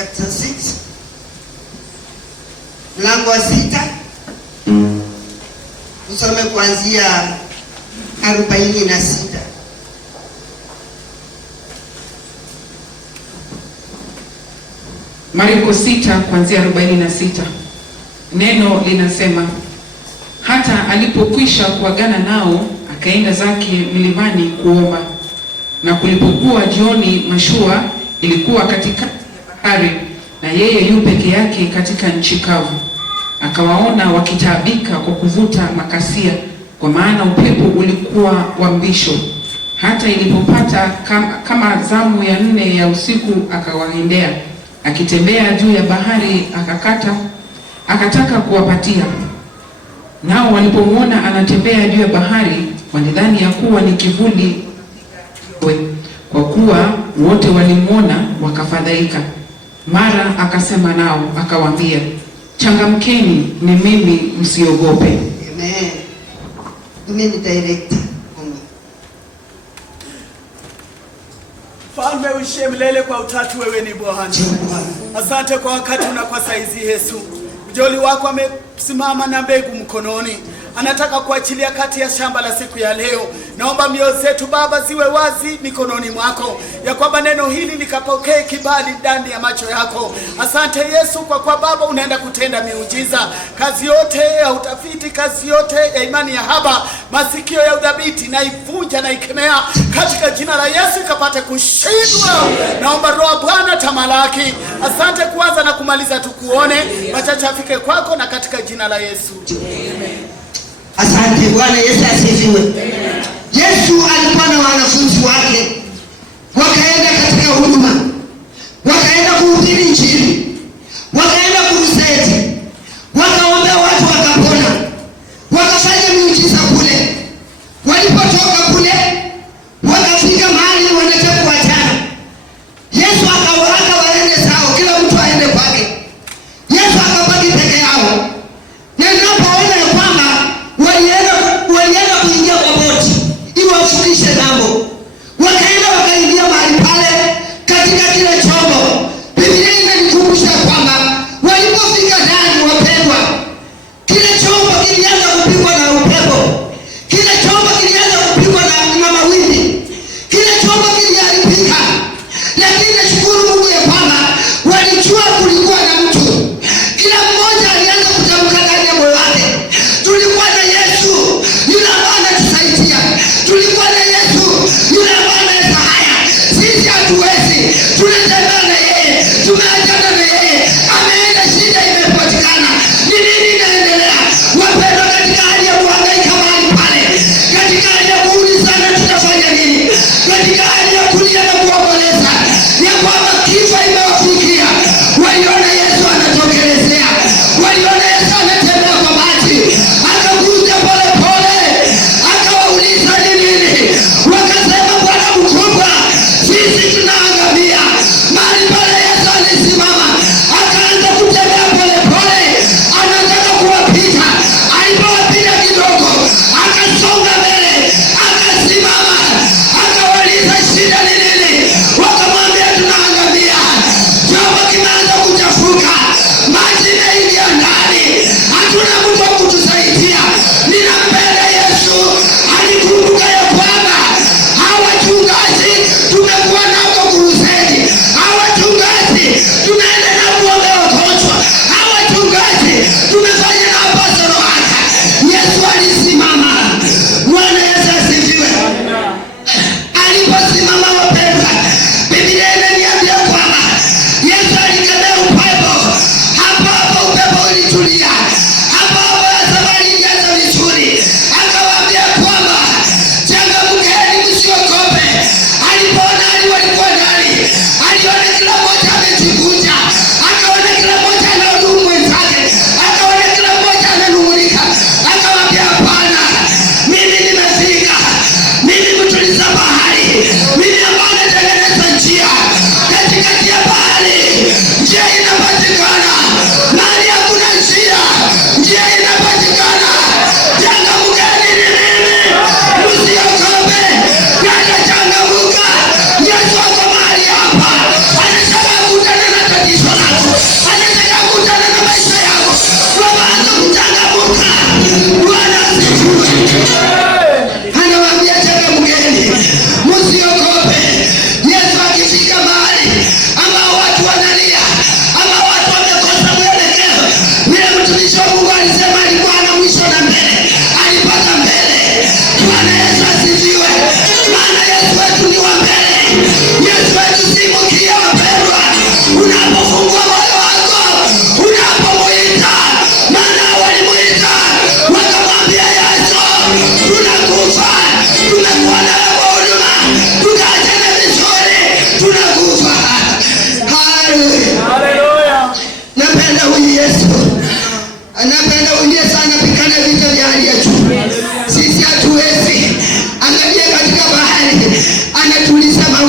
chapter 6 mlango wa 6 usome kuanzia 46. Marko 6 kuanzia 46. Neno linasema, hata alipokwisha kuagana nao akaenda zake milimani kuomba. Na kulipokuwa jioni, mashua ilikuwa katikati ya bahari, na yeye yu peke yake katika nchi kavu. Akawaona wakitaabika kwa kuvuta makasia, kwa maana upepo ulikuwa wa mbisho. Hata ilipopata kama zamu ya 4 ya usiku, akawaendea akitembea juu ya bahari, akataka kuwapatia. Nao walipomwona anatembea juu ya bahari, walidhani ya kuwa ni kivuli, kwa kuwa wote walimwona wakafadhaika. Mara akasema nao akawaambia, changamkeni, ni mimi, msiogope. Amen. Mimi direct. Falme uishe milele kwa utatu, wewe ni Bwana. Asante kwa wakati na kwa saizi Yesu. Mjoli wako amesimama na mbegu mkononi, anataka kuachilia kati ya shamba la siku ya leo. Naomba mioyo zetu Baba ziwe wazi mikononi mwako, ya kwamba neno hili likapokee kibali ndani ya macho yako. Asante Yesu kwa Baba unaenda kutenda miujiza. Kazi yote ya utafiti, kazi yote ya imani ya haba, masikio ya udhabiti na ivunja na ikemea katika jina la Yesu, ikapate kushindwa. Naomba Roho Bwana tamalaki. Asante kuanza na kumaliza tukuone. Machache afike kwako na katika jina la Yesu. Amen. Asante Bwana Yesu asifiwe. Yesu alikuwa na wanafunzi wake, wakaenda katika huduma, wakaenda kuhubiri Injili, wakaenda kuruseti, wakaombea watu wakapona, wakafanya miujiza kule. Walipotoka kule, wakafika mahali wanataka kuachana. Yesu akawaaga waende zao, kila mtu aende kwake. Yesu akabaki peke yao. Na ninapoona ya kwamba walienda kuingia kwa boti ili wafukishe ng'ambo, wakaenda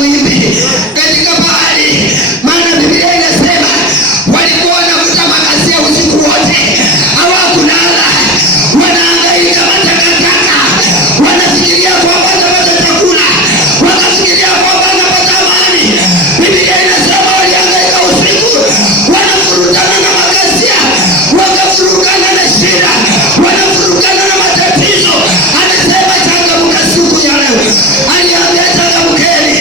mawimbi katika bahari, maana Biblia inasema walikuwa wanavuta makasia usiku wote, hawakulala, wanahangaika matakataka, wanafikiria kwamba watapata chakula, wakafikiria kwamba watapata amani. Biblia inasema walihangaika usiku, wanafurutana na makasia, wakafurukana na shida, wanafurukana na matatizo. Anasema changamka siku ya leo. Aliambia changamkeni,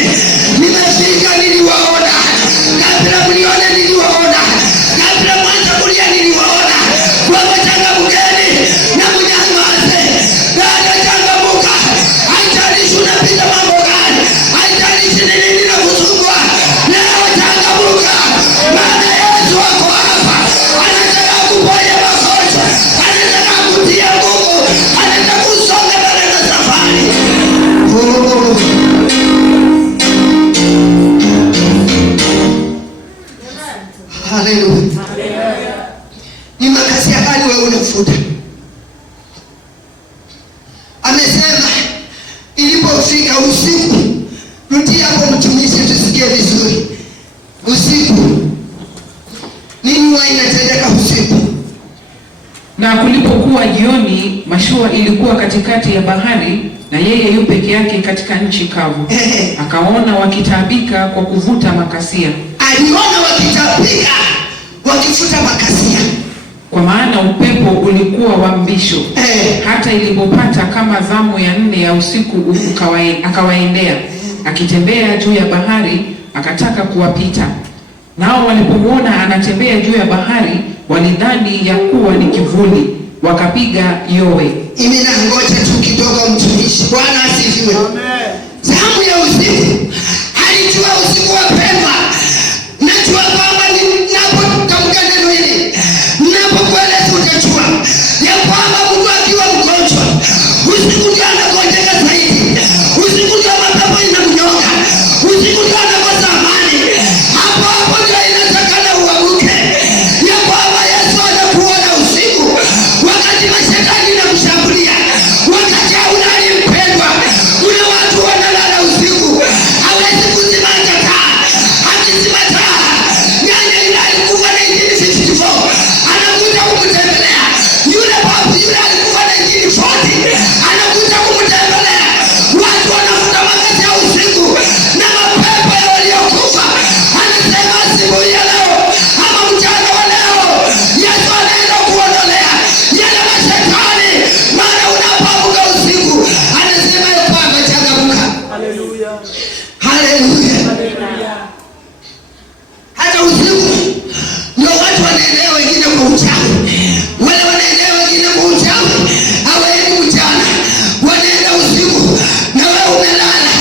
nimefika, niliwaona kabla mlione, niliwaona kabla mwanza kulia, niliwaona. Kwa changamkeni na mnyamaze. Dada changamka, haijalishi unapita mambo gani, haijalishi ni nini na kusumbua. Leo changamka, maana Yesu wako hapa, anataka kuponya magonjwa, anataka kutia nguvu, anataka kusonga mbele na safari. Haleluya. Ni makasia gani wewe unafuta? Amesema ilipofika usiku, rudia hapo mtumishi, tusikie vizuri. Usiku nini huwa inatendeka usiku? Na kulipokuwa jioni, mashua ilikuwa katikati ya bahari, na yeye yu peke yake katika nchi kavu. Akaona wakitaabika kwa kuvuta makasia. Aliona wakitaabika wakivuta makasia, kwa maana upepo ulikuwa wa mbisho. Hata ilipopata kama zamu ya 4 ya usiku, akawaendea akitembea juu ya bahari, akataka kuwapita. Nao walipomwona anatembea juu ya bahari, walidhani ya kuwa ni kivuli, wakapiga yowe. Ngoja tu kidogo mtumishi. Bwana asifiwe. Amen. Zamu ya usiku, alijua usiku wapendwa. Najua kwamba ninapotamka neno hili, ninapokueleza utajua ya kwamba mtu akiwa mgonjwa, usiku ndio anagonjeka zaidi, usiku ndio mapepo inamnyonga, usiku ndio anakosa amani. Hapo ndio inatakana uamuke ya kwamba Yesu anakuona usiku, wakati mashetani inakushambulia, wakati haulali mpendwa. Kuna watu wanalala usiku, hawezi kuzima taa. Akizima taa, nyanya ile alikufa 1954 anakuja kumtembelea. Yule babu yule alikufa 1940 anakuja kumtembelea. Watu wanafuta makazi ya usiku na mapepo ya waliokufa. Anasema asubuhi ya leo ama mchana wa leo, Yesu anaenda kuondolea yale mashetani, maana unapoamka usiku anasema ya kwamba changamka. Haleluya. Haleluya. Hata usiku ndio watu wanaendelea wengine kwa uchawi, wale wanaendelea wengine kwa uchawi, hawaendi mchana, wanaenda usiku. Na wewe umelala,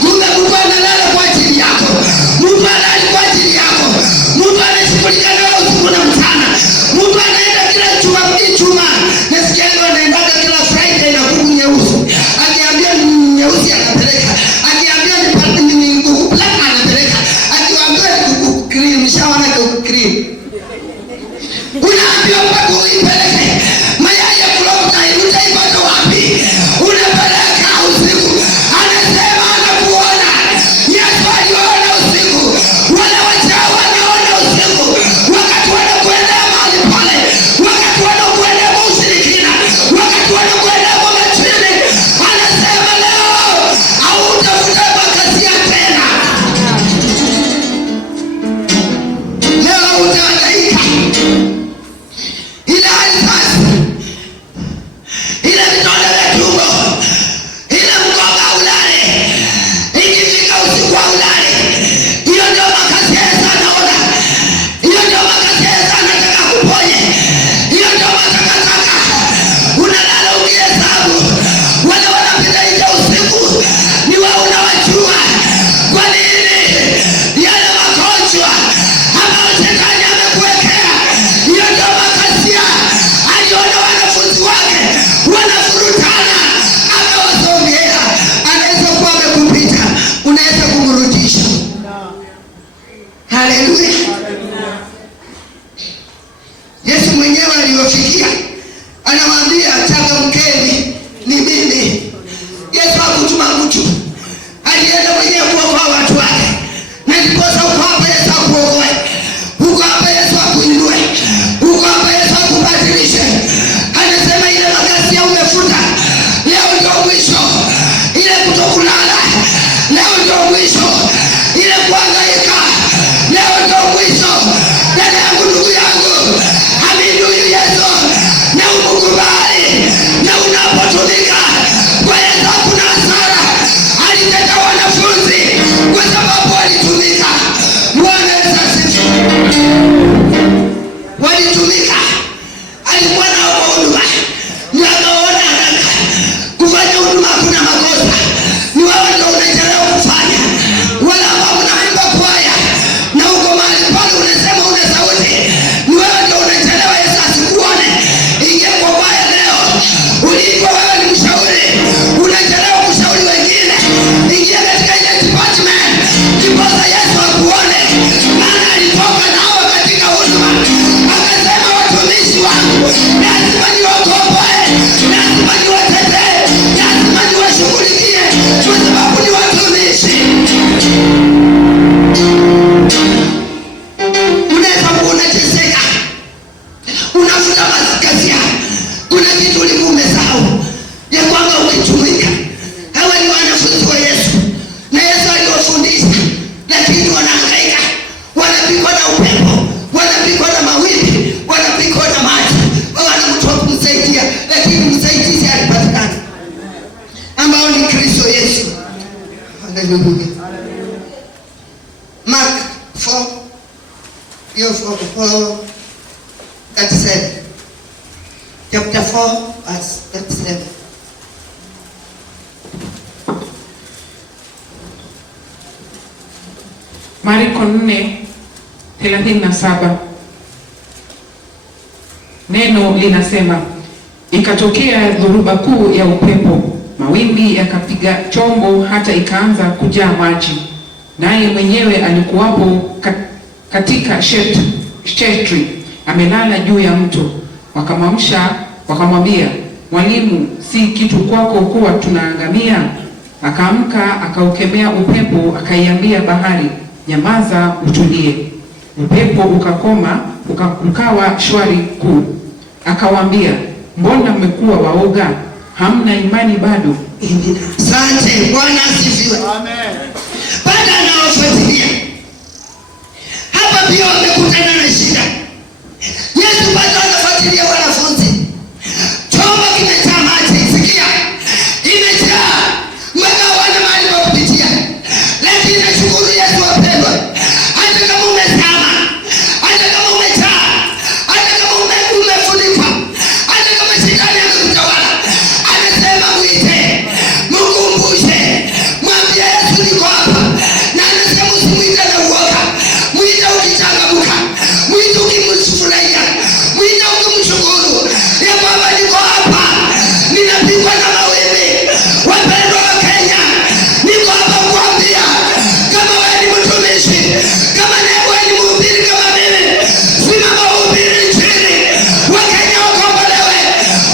kumbe Mungu analala kwa ajili yako, Mungu analala kwa ajili yako, Mungu anashughulika na wewe usiku na mchana. Mungu anaenda kila chuma, nasikia leo anaendaga kila Friday na kuku nyeusi, akiambia nyeusi anapeleka, akiambia ni kuku black anapeleka, akiambia ni kuku cream, shawana kuku cream. Unaambiwa mpaka uipeleke. Mayai ya kulota utaipata wapi? Unapeleka usiku. Anasema anakuona. Yesu aliona usiku, wale wachawi wanaona usiku, wakati wanakwenda mahali pale, wakati wanakwenda kwa ushirikina, wakati wanakwenda kwa majini. Anasema leo hautafuta makasia tena, leo hautahangaika. ndiposa Yesu akuone, maana alitoka nao katika huduma akasema, watumishi wangu lazima niwakomboe, lazima niwatetee, lazima niwashughulikie kwa sababu ni watumishi. Unaweza kuwa unateseka, unafuta kazi yako, kuna kitu ulikuwa umesahau ya kwamba ukitumika. Hawa ni wanafunzi wa Yesu na Yesu aliwafundisha, lakini wanahangaika, wanapigwa na upepo, wanapigwa na mawimbi, wanapigwa na maji, wanamtoa kumsaidia, lakini msaidizi alipatikana ambao ni Kristo Yesu. Haleluya. Mark 4:37. Chapter 4 verse 37. Marko 4:37. Neno linasema, ikatokea dhoruba kuu ya upepo, mawimbi yakapiga chombo hata ikaanza kujaa maji, naye mwenyewe alikuwapo katika shetri amelala juu ya mto. Wakamwamsha wakamwambia, Mwalimu, si kitu kwako kuwa tunaangamia? Akaamka akaukemea upepo, akaiambia bahari, nyamaza, utulie. Upepo ukakoma, ukawa shwari kuu. Akawaambia, mbona mmekuwa waoga? Hamna imani bado? Asante. Bwana asifiwe. Amen. Baada anawafuatilia hapa pia wamekutana na shida. Yesu bado anafuatilia wanafunzi. Chombo kimejaa maji, sikia, imejaa mpaka wana mahali pa kupitia. Lakini nashukuru Yesu wapendwa, hata kama umezama, hata kama umejaa, hata kama umefunikwa, hata kama shetani amekutawala, anasema mwite, mkumbushe, mwambie Yesu niko hapa. Na anasema usimwite na uoga, mwite ukichangamka, mwite ukimfurahia, mwite ukimshukuru ya kwamba niko hapa, ninapigwa na mawimbi. Wapendwa wa Kenya, niko hapa kuambia, kama wewe ni mtumishi, kama wewe ni mhubiri kama mimi, simama uhubiri Injili. Wakenya wakombolewe,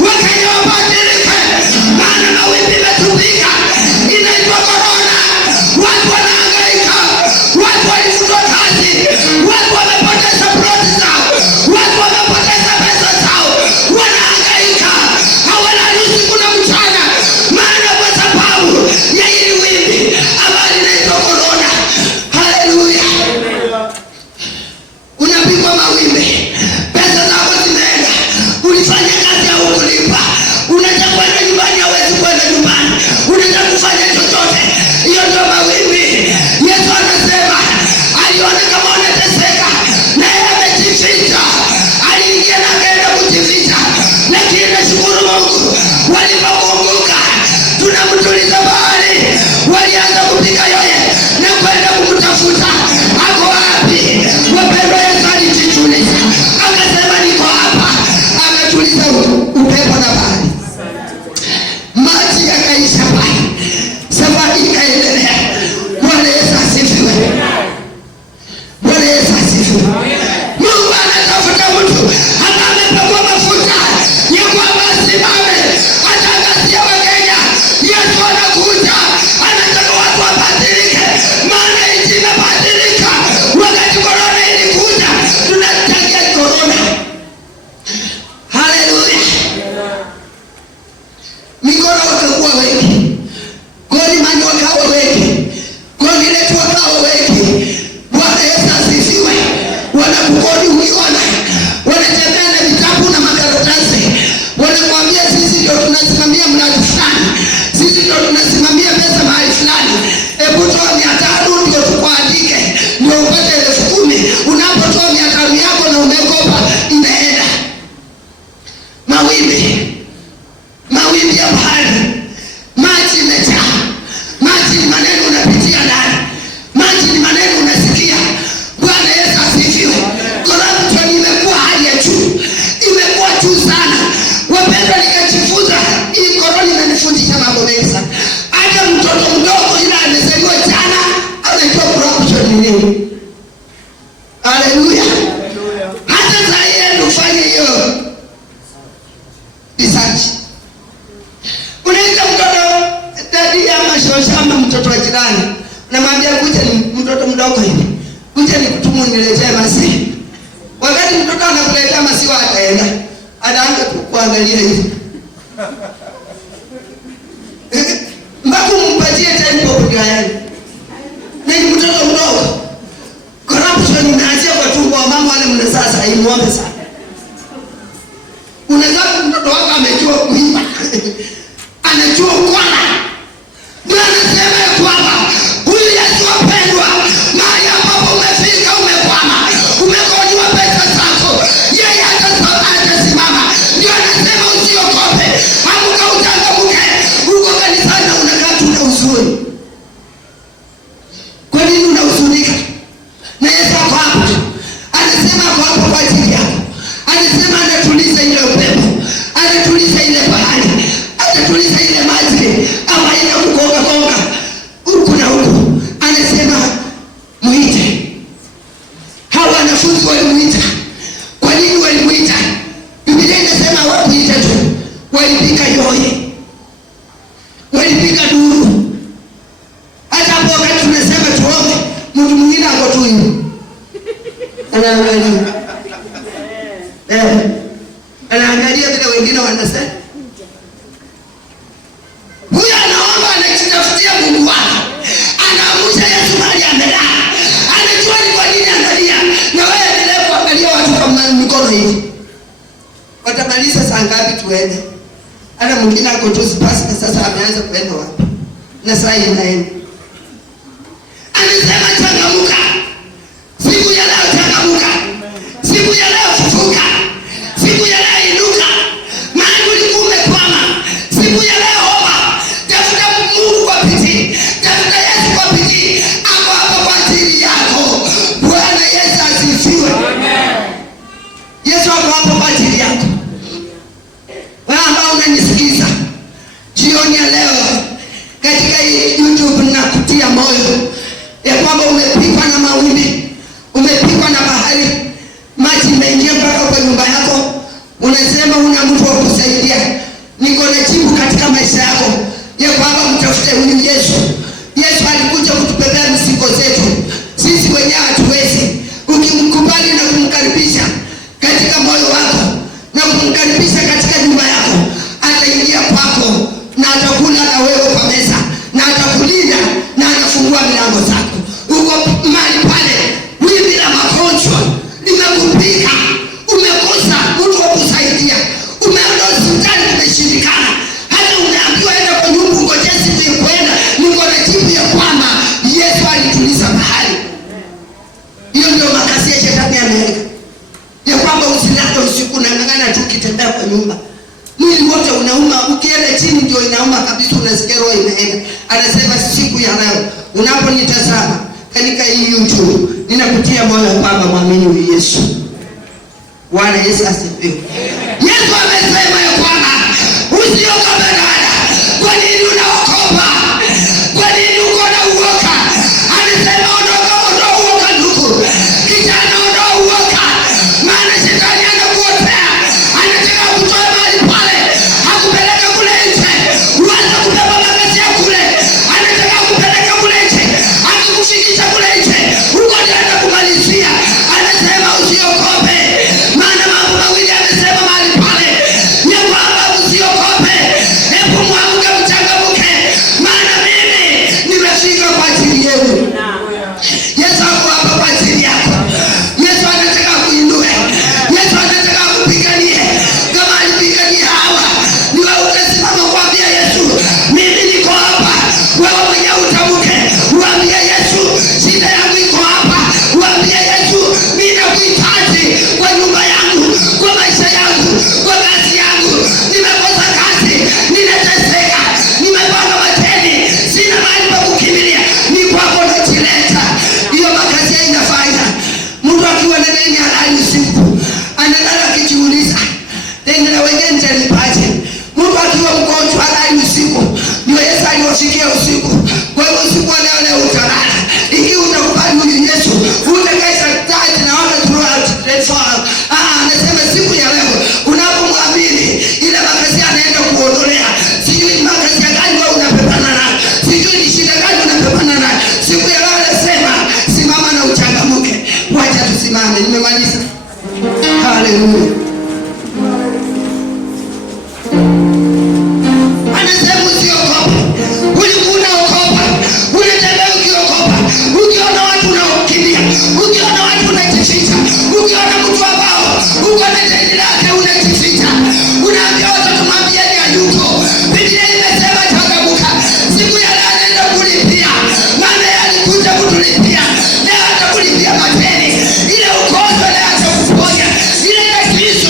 Wakenya wabadilike, maana mawimbi imetupika, inaitwa korona. Watu wanahangaika, watu walifutwa kazi, watu wamepoteza ploti zao, watu wamepoteza pesa zao, wanahangaika, hawalali usiku na mchana, maana kwa sababu ya hili wimbi ambalo linaitwa korona. Haleluya. Unapigwa mawimbi, pesa zako zimeenda, ulifanya kazi ya ukulipa, unataka kwenda nyumbani, hawezi kwenda nyumbani, unataka kufanya chochote, hiyo ndio mawimbi. Yesu anasema aliona kama unateseka, na yeye amejificha, aliingia na akaenda kujificha, lakini nashukuru Mungu walipokumbuka tunamtuliza bahari, walianza kupiga yoye na kwenda kumtafuta, ako wapi? Wapendwa, Yesu alijituliza, akasema niko hapa, akatuliza upepo na bahari, maji yakaisha pale, safari ikaendelea. Bwana Yesu asifiwe. Bwana Yesu asifiwe. Mungu anatafuta mtu hata amepakwa mafuta ya kwamba asimame atangazia Wakenya, Yesu anakuja, anataka watu wabadilike, maana nchi imebadilika. Wakati korona ilikuja, tunachangia korona. Haleluya. Mikono wakakuwa wengi, Golimani wakawa wengi, Gomiletu wakawa wengi. Bwana Yesu asifiwe. Wanakukodi ukiona, wanatembea na vitabu na makaratasi, wanakuambia sisi ndio tunasimamia mradi fulani, sisi ndio tunasimamia pesa mahali fulani, hebu toa 500 ndio tukuandike, ndio upate 10,000. Unapotoa 500 yako na umekopa, imeenda. Mawimbi ya bahari, maji imejaa. Maji ni maneno unapitia ndani, maji ni maneno unasikia. Bwana Yesu asifiwe. Corruption imekuwa hali ya juu, imekuwa juu sana. Wapendwa, nikajifunza hii korona imenifundisha mambo mengi sana. Hata mtoto mdogo yule amezaliwa jana anaitwa corruption. corruption ni nini? Haleluya. Hata saa hii ufanye hiyo research. Unaita mtoto dadi ama shosha ama mtoto wa jirani, unamwambia kuja, ni mtoto mdogo hivi, kuja nikutumu niletee maziwa. Wakati mtoto anakuletea maziwa ataenda, anaanza kuangalia hivi mpaka umpatie tempo kugayani. Na ni mtoto mdogo. Corruption inaanzia kwa tumbo wa mama wale mna sasa imuombe sana. Unaweza mtoto wako amejua kuimba. Anajua kuona. Ndio anasema ya kwamba huyu Yesu apendwa, mahali ambapo umefika umekwama, umekonywa pesa zako, yeye atasimama. Ndio anasema usiogope, amka uchangamke. Uko kanisani na unakaa tu na huzuni. Kwa nini unahuzunika? Na Yesu ako hapo. Anasema ako hapo kwa ajili yako. Anasema anatuliza ile upepo, anatuliza ile bahari, anatuliza ile maji ama ile kugonga huku na huku. Anasema muite. Hawa wanafunzi walimuita. Kwa nini walimuita? Biblia inasema hawakuita tu, walipika yoye, walipika duru. Hata hapo wakati tunasema tuombe, mtu mwingine ako tu hivi anaangalia, anaangalia vile wengine wanasema. Huyu anaomba, anajitafutia Mungu wake, anaamsha Yesu mahali amelala, anajua ni kwa nini analia. Na wewe endelea kuangalia watu kwa mikono hivi. Watamaliza saa ngapi tuende? Hata mwingine ako tu sipasi, na sasa ameanza kuenda wapi? Na saa inaenda. Anasema changamuka. Siku ya leo changamuka. Siku ya leo fufuka. Siku ya leo inuka. Mahali ulikuwa umekwama. Siku ya leo omba. Tafuta Mungu kwa bidii. Tafuta Yesu kwa bidii. Ako hapa kwa ajili yako. Bwana Yesu asifiwe. Amen. Yesu ako hapa kwa ajili yako. Wewe ambao unanisikiza jioni ya leo katika YouTube, nakutia moyo ya kwamba umepikwa na mawimbi, umepikwa na bahari, maji imeingia mpaka kwa nyumba yako. Unasema una mtu wa kusaidia. Niko na jibu katika maisha yako ya kwamba mtafute huyu Yesu. Yesu alikuja kutubebea mizigo zetu, sisi wenyewe hatuwezi. Ukimkubali na kumkaribisha katika moyo wako na kumkaribisha katika nyumba yako, ataingia kwako na atakula na wewe kwa meza na atakulinda na anafungua milango zako. Uko mahali pale, wimbi la magonjwa limekupika, umekosa mtu wa kusaidia, umeenda hospitali umeshindikana, hata unaambiwa enda kwa nyumba ngojea siku ya kwenda. Niko na jibu ya kwamba Yesu alituliza bahari. Hiyo ndio makazi ya shetani ameweka, ya kwamba usilale usiku unang'ang'ana tu ukitembea kwa nyumba, mwili wote unauma, ukienda chini ndio inauma kabisa, unasikia roho inaenda. Anasema siku ya leo unaponitazama katika hii YouTube, ninakutia moyo kwamba mwamini huyu Yesu. Bwana Yesu asifiwe. Yesu amesema ya kwamba usiogope dada. Kwa nini unaogopa? Kwa nini uko na uoga? Anasema ondoa uoga ndugu. Kijana ondoa uoga. Maana shetani anakuotea. Anataka kutoa mahali pale, akupeleka kule nje. Uanze kubeba magazi ya kule. Anataka kupeleka kule nje, akikufikisha kule nje, uko tena kumalizia. Anasema usiogope. Maana mambo mawili amesema mahali pale, ya kwamba usiogope. Hebu mwamke, mchangamke, maana mimi nimefika kwa ajili yenu. Yesu ako hapa kwa ajili yako. Yesu anataka kuinue. Yesu anataka kupiganie kama alipigania Hawa. Ni wewe utasimama kuambia Yesu, mimi niko hapa. Wewe mwenyewe utamke, uambie Yesu, shida yangu iko hapa. Uambie Yesu, ninakuhitaji kwa nyumba yangu, kwa maisha yangu, kwa kazi yangu. Nimekosa kazi, ninateseka, nimepanga mateni, sina mahali pa kukimbilia. Ni kwako najileta. Hiyo makazi inafanya mtu akiwa na deni halali usiku analala akijiuliza, deni la wengine nitalipaje? Mtu akiwa mgonjwa halali usiku, ndio Yesu aliwafikia usiku. Kwa hiyo usiku leo utalala, ikiwa utakubali tusimame. Nimemaliza. Haleluya. Anasema usiogope. Ulikuwa unaogopa. Unatembea ukiogopa. Ukiona watu unaokimbia. Ukiona watu unajificha. Ukiona mtu ambao uko na deni lake unajificha. Unaambia watoto mwambieni hayuko. Biblia imesema changamuka. Siku ya leo anaenda kulipia. Maana yeye alikuja kutulipia. Leo atakulipia madeni. Ile ugonjwa leo atakuponya. Ile tatizo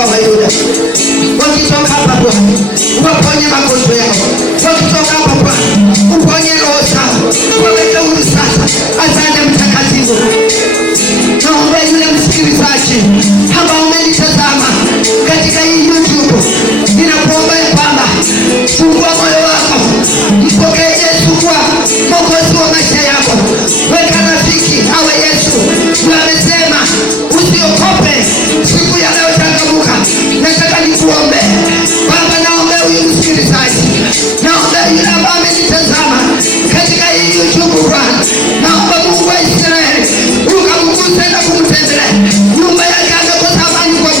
simba wa Yuda. Wakitoka hapa Bwana, waponye magonjwa yao. Wakitoka hapa Bwana, uponye roho zao, waweke huru sasa. Asante Mtakatifu. Naomba yule msikilizaji ambao umenitazama katika hii YouTube, ninakuomba ya kwamba fungua moyo wako, mpokee Yesu kwa Mwokozi wa maisha yako. Weka rafiki awe Yesu. Amesema usiogope, siku ya leo changamuka. Nataka nikuombe Baba, naombe huyu msikilizaji, naombe yule ambaye amenitazama katika hii YouTube Bwana, naomba Mungu wa Israeli ukamguse na kumtembelea. Nyumba yake amekosa amani kwa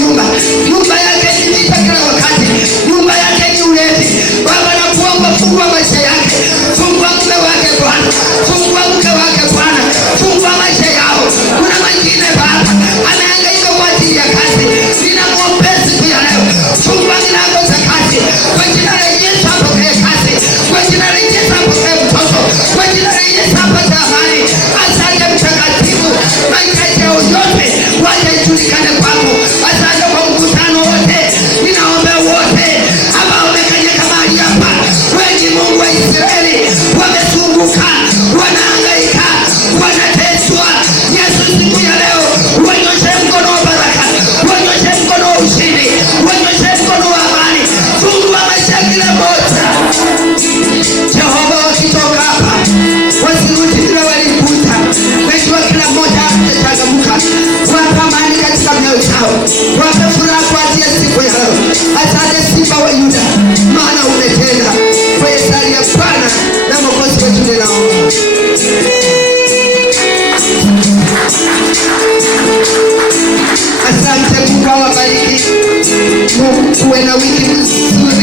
nyumba yake ni vita kila wakati, nyumba yake ni ulevi. Baba, nakuomba fungua maisha yake, fungua mume wake Bwana, fungua mke wake Bwana, fungua maisha yao. Kuna mwingine Baba amehangaika kwa ajili ya kazi, ninamwombea siku ya leo, fungua milango za kazi kwa jina la Yesu. Apokee kazi kwa jina la Yesu, apokee mtoto kwa jina la Yesu, apate amani. Asante Mtakatifu, mahitaji yao yote wacha ijulikane kwako. Asante kwa mkutano wote, ninaomba wote ambao wamekanyaka mahali hapa, wengi Mungu wa Israeli wamezunguka, wanahangaika, wanateswa. Yesu, siku ya leo wanyoshe mkono wa baraka, wanyoshe mkono wa ushindi, wanyoshe mkono wa amani. Fungua maisha kila mmoja Jehova. Wakitoka hapa wasirudi vile walikuja. Najua kila mmoja atachangamka. Wapa amani katika mioyo yao, wape furaha kwa ajili ya siku ya leo. Asante simba wa Yuda, maana umetenda. Kwa Yesu aliye Bwana na Mwokozi wetu ninaomba. Asante. Mungu awabariki. Mungu uwe na wiki nzuri.